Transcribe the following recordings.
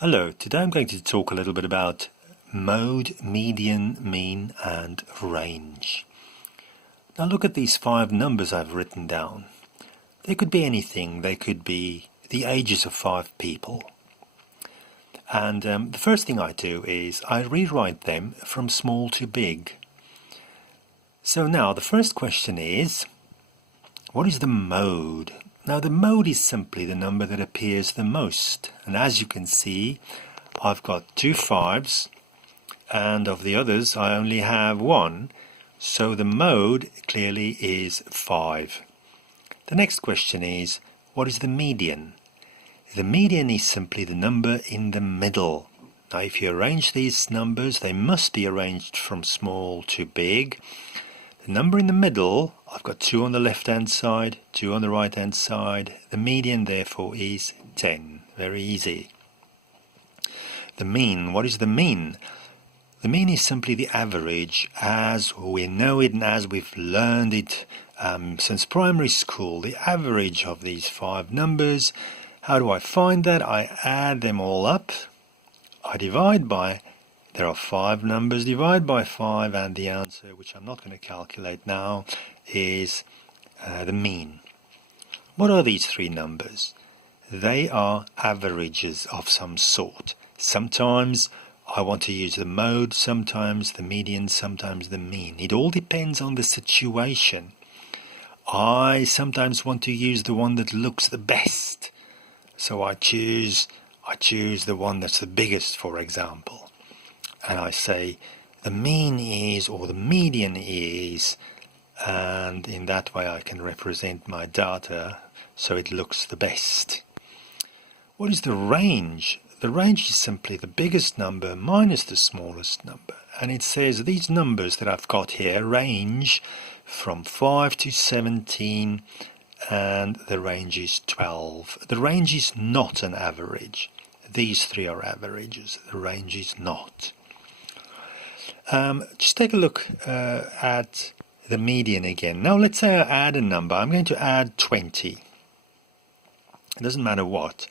Hello, today I'm going to talk a little bit about mode, median, mean and range. Now look at these 5 numbers I've written down. They could be anything. They could be the ages of 5 people. And the first thing I do is I rewrite them from small to big. So now the first question is, what is the mode? Now the mode is simply the number that appears the most, and as you can see I've got 2 5s and of the others I only have 1, so the mode clearly is 5. The next question is, what is the median? The median is simply the number in the middle. Now if you arrange these numbers, they must be arranged from small to big. The number in the middle, I've got 2 on the left hand side, 2 on the right hand side. The median therefore is 10. Very easy. The mean, what is the mean? The mean is simply the average as we know it and as we've learned it since primary school. The average of these 5 numbers. How do I find that? I add them all up. I divide by, there are 5 numbers, divide by 5, and the answer, which I'm not going to calculate now, is the mean. What are these 3 numbers? They are averages of some sort. Sometimes I want to use the mode, sometimes the median, sometimes the mean. It all depends on the situation. I sometimes want to use the one that looks the best. So I choose the one that's the biggest, for example. And I say the mean is, or the median is, and in that way I can represent my data so it looks the best. What is the range? The range is simply the biggest number minus the smallest number, and it says these numbers that I've got here range from 5 to 17, and the range is 12. The range is not an average. These 3 are averages. The range is not. Just take a look at the median again. Now let's say I add a number. I'm going to add 20. It doesn't matter what.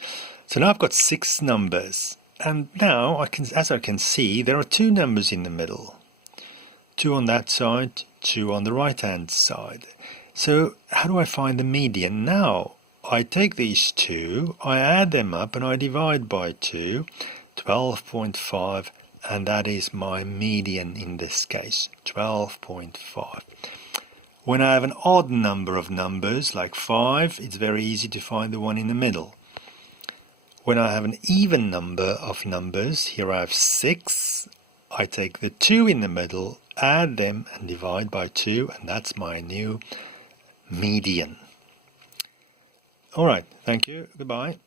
So now I've got 6 numbers, and now as I can see, there are 2 numbers in the middle. 2 on that side, 2 on the right hand side. So how do I find the median? Now I take these 2, I add them up and I divide by 2, 12.5, and that is my median in this case, 12.5. When I have an odd number of numbers, like 5, it's very easy to find the one in the middle. When I have an even number of numbers, here I have 6, I take the 2 in the middle, add them and divide by 2, and that's my new median. Alright, thank you, goodbye.